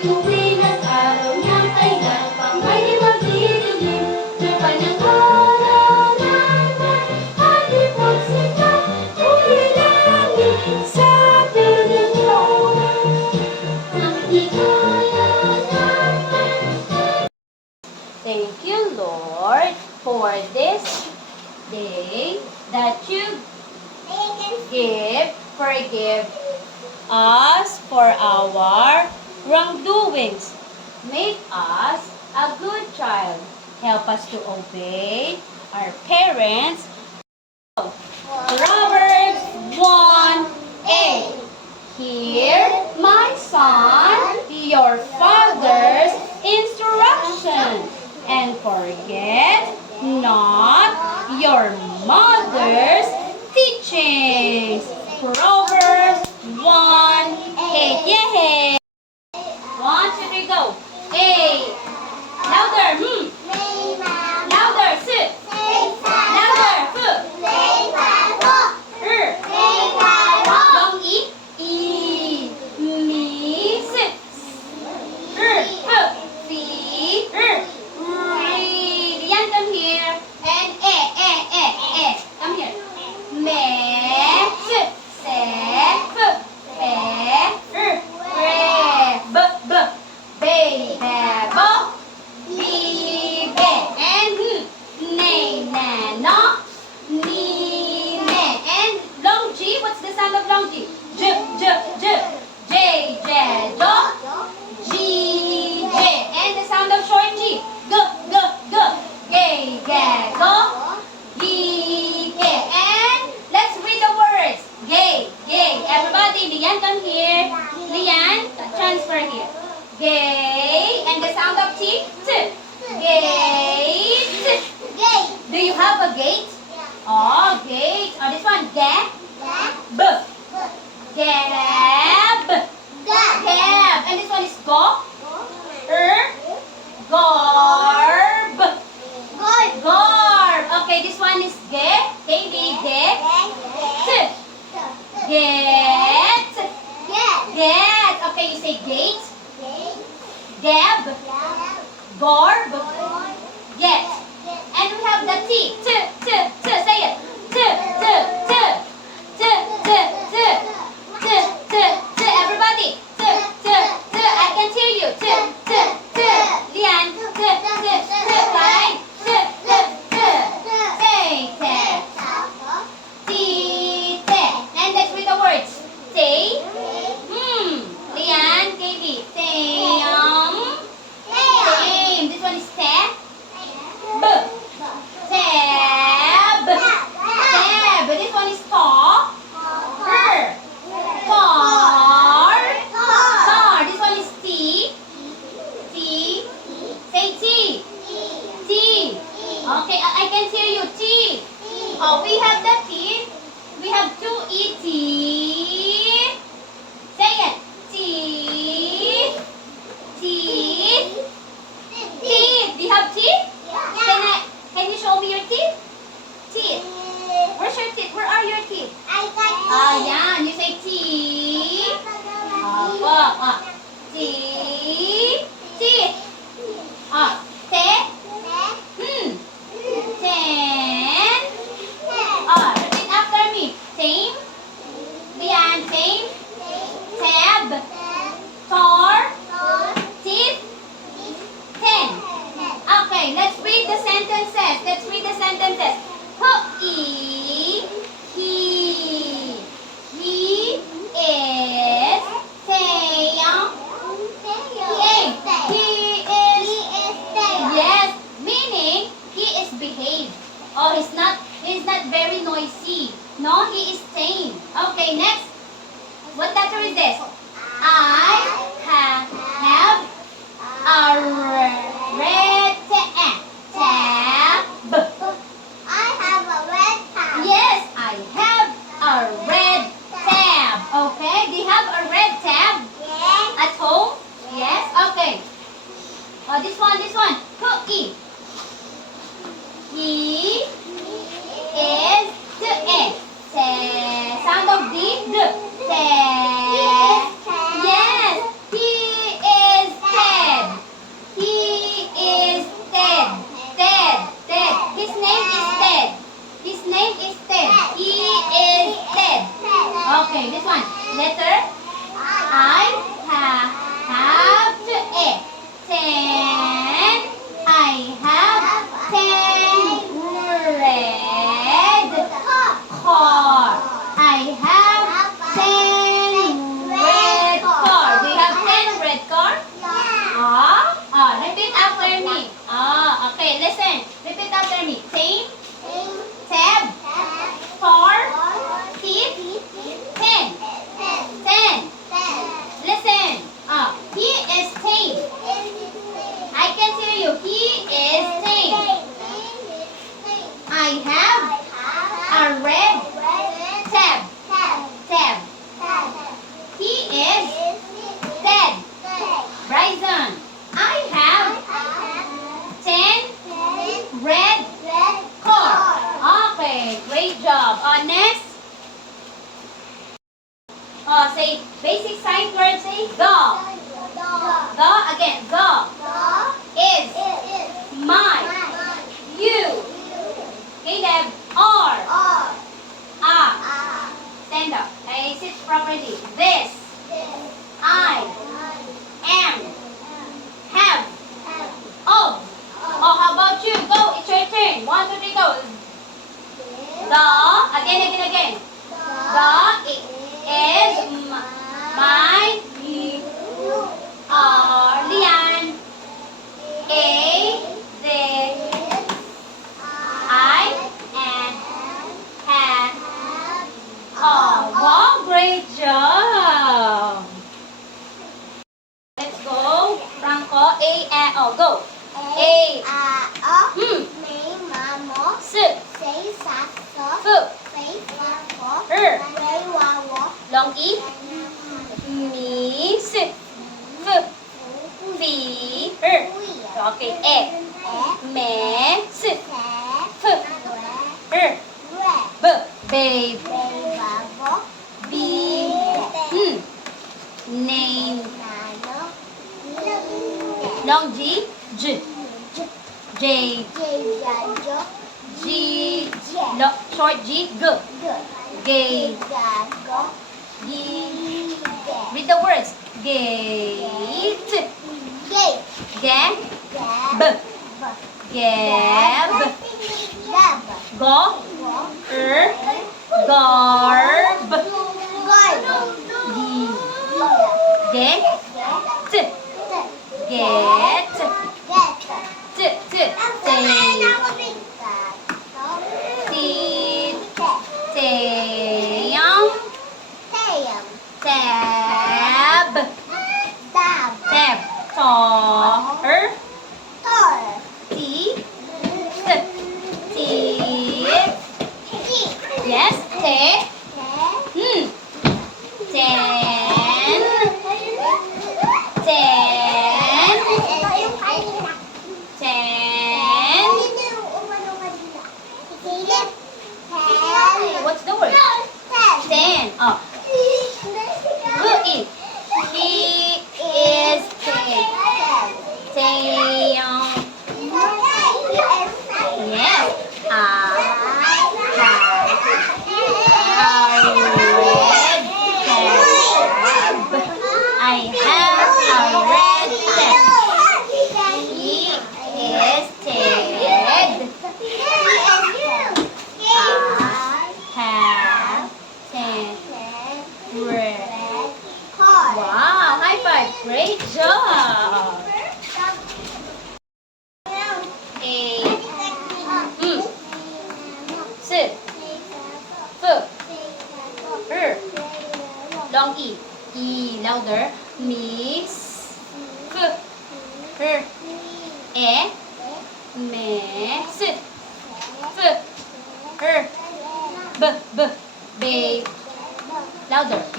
tuwin at araw niyang kailan pang may magdidilim ng kanyang halalan. Halipot sila, umilangin sa piling ang hikaya naman. Thank you, Lord, for this day that you forgive us for our wrongdoings. Make us a good child. Help us to obey our parents. Proverbs 1:8. Hear, my son, your father's instruction, and forget not your mother's teachings. Proverbs 1:8. Yay! 1, 2, 3, go. A. Louder. Louder. Sit. Louder. Foot. Long E. E. Me. Sit. Foot. Feet. Read. Yan, come here. And E. Come here. Me. Sit. Set. Foot. What's the sound of long G? J. J, jo. G, J. And the sound of short G. G. Gay, go. G, K. And let's read the words. Gay. Everybody, Lian, come here. Lian, transfer here. Gay. And the sound of T. T. Gate. Do you have a gate? Oh, gate. Oh, this one. Gap. B. Gab. Gab. And this one is go. Garb. Garb. Okay, this one is get. Baby, get. Get. Okay, you say gate. Gab. Garb. Get. And we have the T. Say it. Everybody. I can hear you. Lian. Fine. And let's read the words. Say. Lian, Katie. Same. This one is tab. Tab. The again. The is my. You. Okay, then are. Stand up. I sit properly. This. I am. Have. Of. Oh, how about you? Go. It's your turn. 1, 2, 3, go. The. Again. The is my. You are Lian. This. I am. Have. Oh, wow, great job. Let's go. Franco, go. S. F. Long E. Mi. S. F. Phi. Okay, Me. S. F. B. Babe. B. Name. Long G. J. J. G. Short G. G. Gay. G. Read the words. Gate. Gab. Gab. Go. Garb. Get. Get. Tab. Tab. Tor. Teeth. Teeth. Yes. Ten. Ten. What's the word? 10. Oh. He is 10. Yes. I have a red tab. He is Ted. I have 10 red. Wow, high five. Great job. S. F. Long E. E louder. Miss. F. Her. Miss. F. Her. Babe. Louder. B.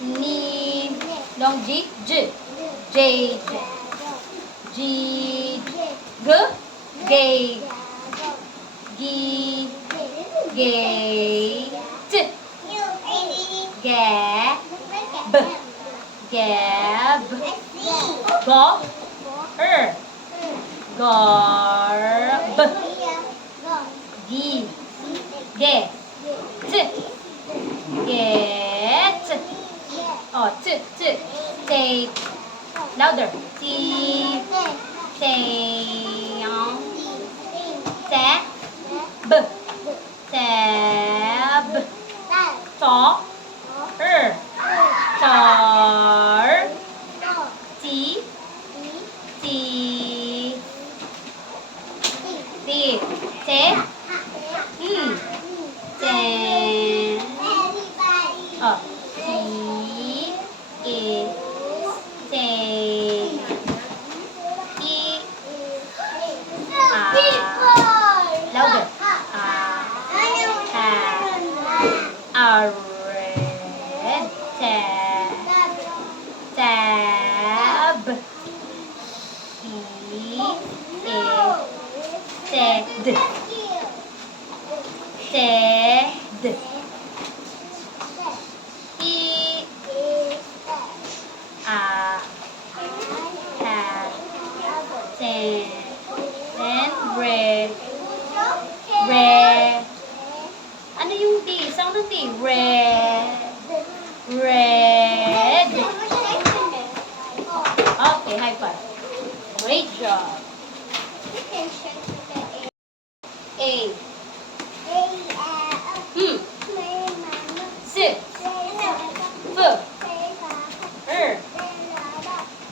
Ni. Long G. J. J. G. G. Gay. G. Gate. Gab. Gab. Go. Garb. G. Get. Get. Oh, take. Louder. T. Tab. Tab. Talk. Tar. T. T. T. Te. Ten. Oh. T. Is. Ten. E. Louder. A red tab. Tab. He is Ted. Ted. He Okay, high five. Great job. A. S. F.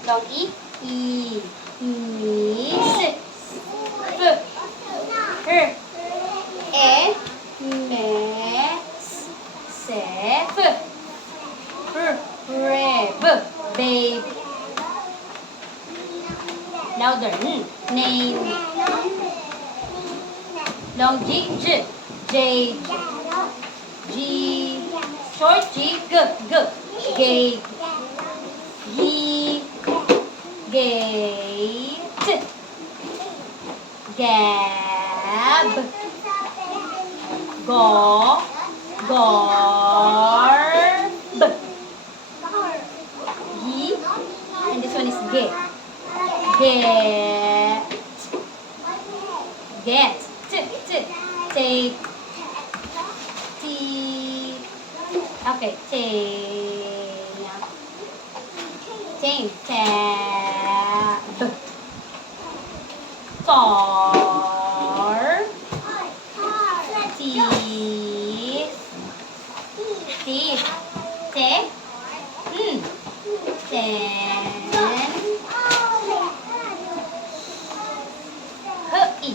Long E. E. Miss. F. Her. E. Mess. Sef. Reb. Babe. Louder. Name. Long G. J. J. G. Short G. G. G. Gate. G. Gate. Gab. Go. Garb. G. And this one is get. Get. Get. T. T. Take. T. Okay. Tame. Tab. Tar. Teeth. Teeth. Te. Ten. Hỡi.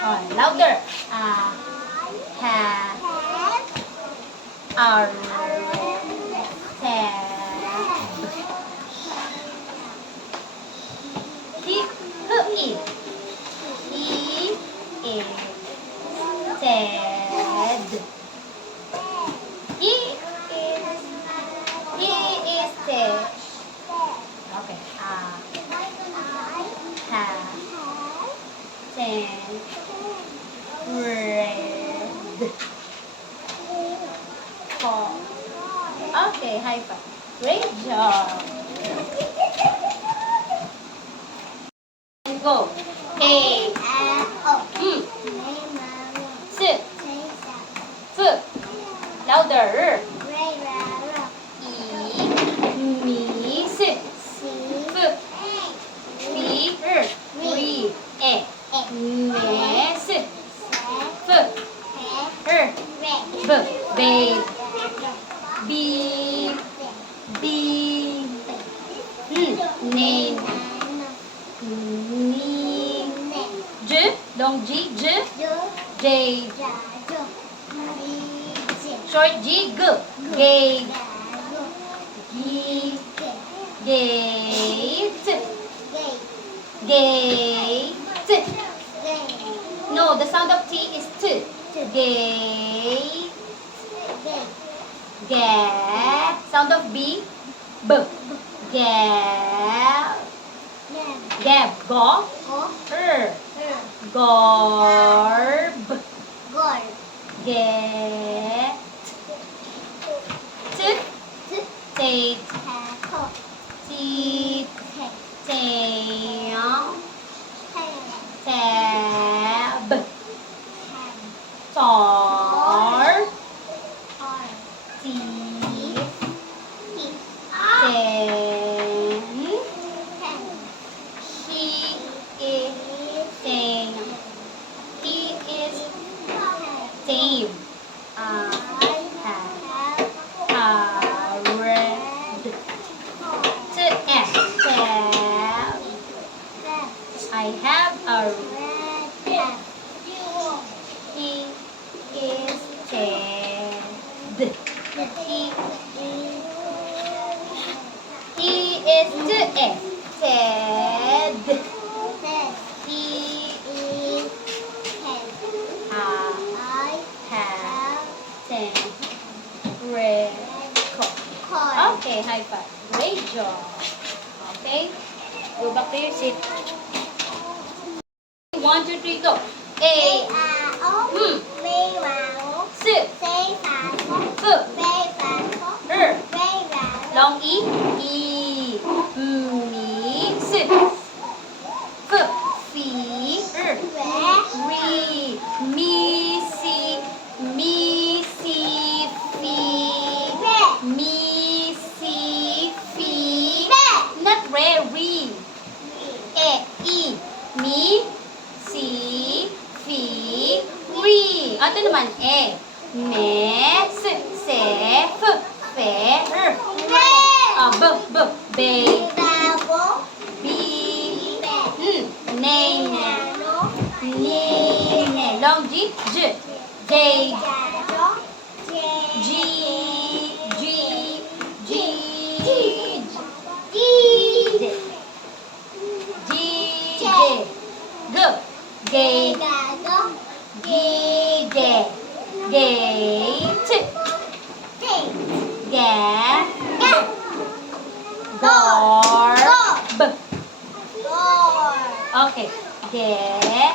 Hi. Say. Louder. Ha. Ar. Tab. Hi. Hỡi. He is dead. He is dead. Okay. Have ten red. Four. Okay, high five. Great job. Go. A. S. F. Louder. E. Miss. F. Fear. Re. E. Mess. F. Her. B. Babe. B. B. Name. J. Long G. J. J. Short G. G. Gate. G. Gate. Gate. No, the sound of T is T. Gate. Gap. Sound of B. B. Gap. Gap. Go. Garb. Get. Take. Teeth. Tail. Tab. Tar. Teeth. Ten. He is tame. He is tame. Red. Tab. I have a red tab. He is dead. He is dead. Dead. He is dead. I have 10 red cards. Okay, high five. Great job. Okay, go back to your seat. 1, 2, 3, go. A. S. F. Long E. E. Miss. F. Fear. Re. Missy. Miss. Ito naman, E. Me, se, fe, B, be, bi, ne, ne. Long G, J, J, G, G, G, J, G, G, G, Gate, garb. Okay, get.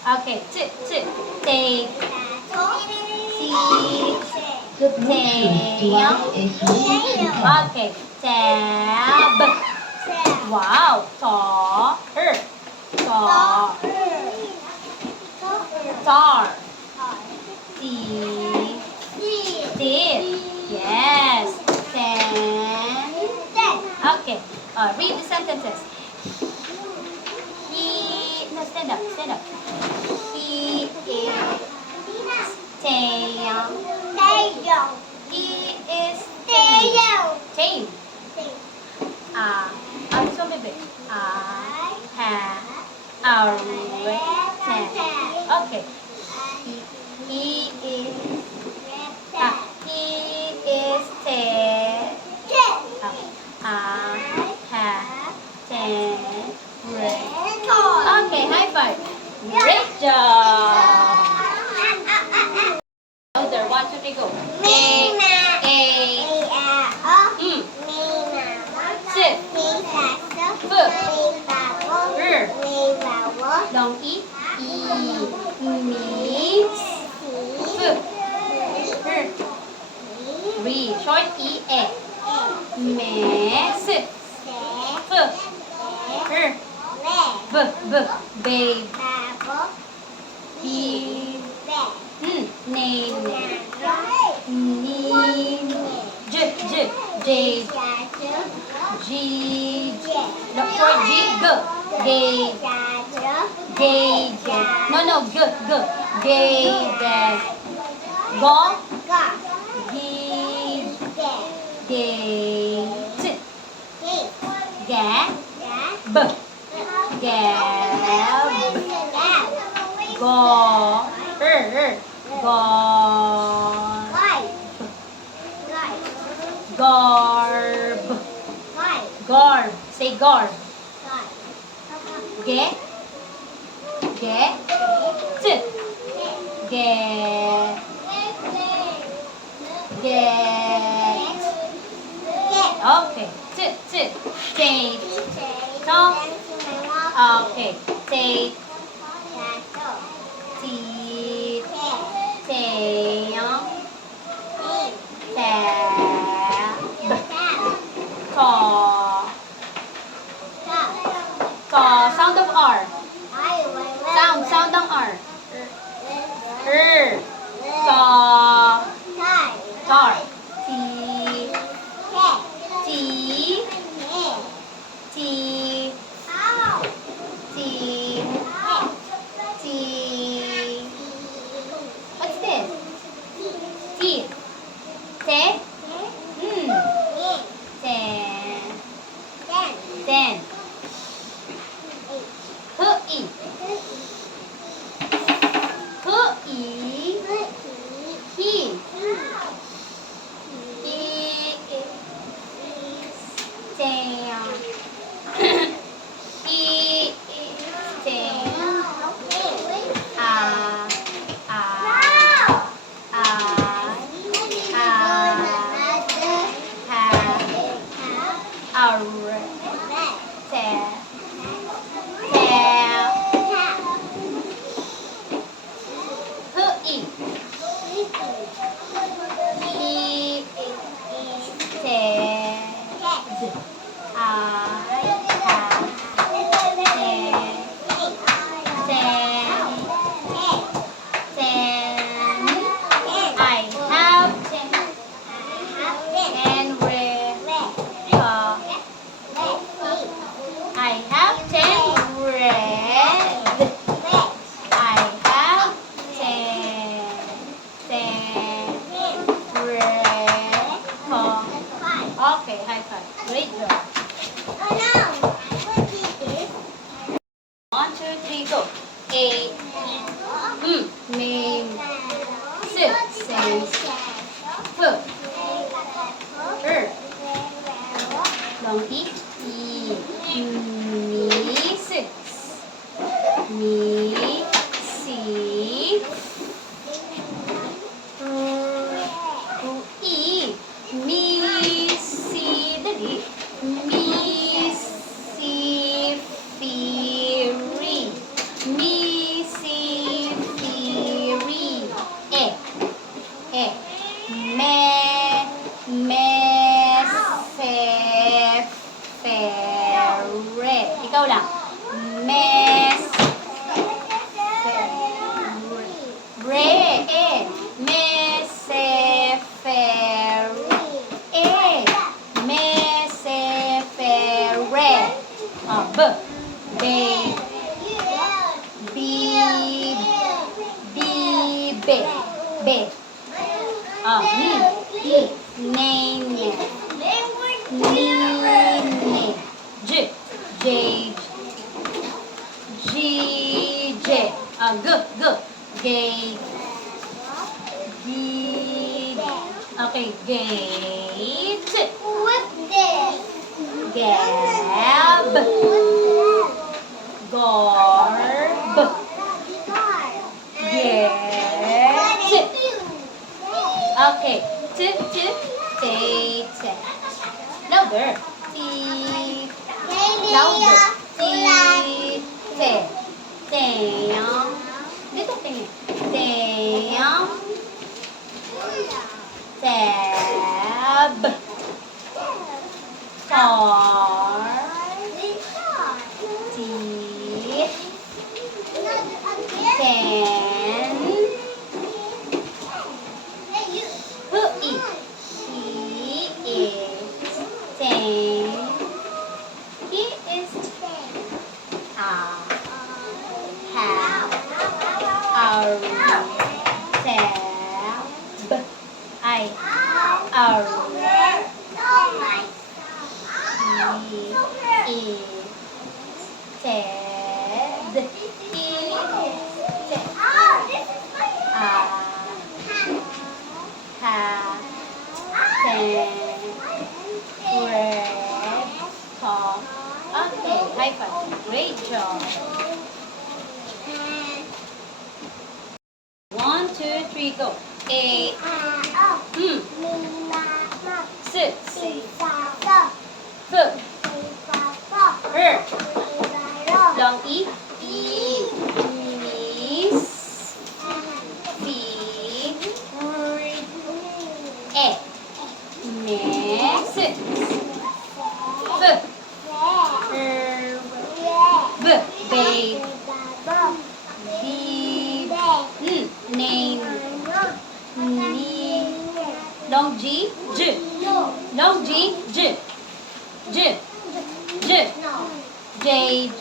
Okay, take, seat, okay, tab. Wow, tar, tar, tar, yes, okay, read the sentences. No, stand up, he is tame. He is tame. This one, baby. I have a written. Okay. He is I have 10 red. Okay, high five. Great job. Louder, 1, 2, 3, go. Sit. Long E. Meets. Re. Short E. Mess. Babe. Name. J. G. Short G. Gauge. No. G. Gauge. Go. Gauge. Gab. Gab. Go. Garb. Garb. Say garb. Get. Get. Okay. Take. Okay. Take. Teeth. Tail. Tab. Caw. Sound of R. Sound of R. Tar. Tar. T. T. T. T. T. What's this? Teeth. Ten. Ten. Hui. He. Down. He is down. I have 10 red. I have 10 F. Long E. Miss. Mi. Si. E. Missy. Dali. Missifiri. Missifiri. E. E. Mesefere. Ikaw lang. Mesefere. E. Mesefere. E. Mesefere. B. B. Name. J. G. Gate. Okay, gate. Gab. Garb. Get. Okay. Tate. Louder. Louder. Damn. Dito tingin. Damn. Tab. Car. Teeth. Ten. Who is? He is ten. He is ten. Have our tab. Our he is Ted. He is Ted. Have ten red top. Okay, high five. Great job. 1, 2, 3, go. A. Sit. Foot. Long E. Miss. Feet. E. Miss. B. Babe. Name. Long G. Long G. Jade. G. Gate.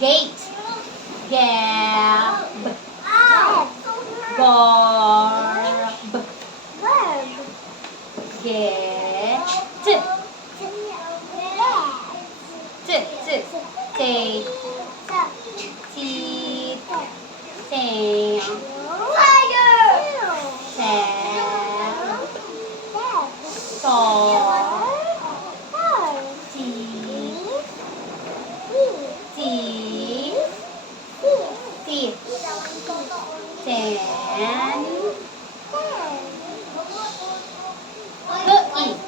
Gate. Gab. Garb. Get. Take. Teeth. Sam. Sam. Saw. Teeth. Ten. Cookie.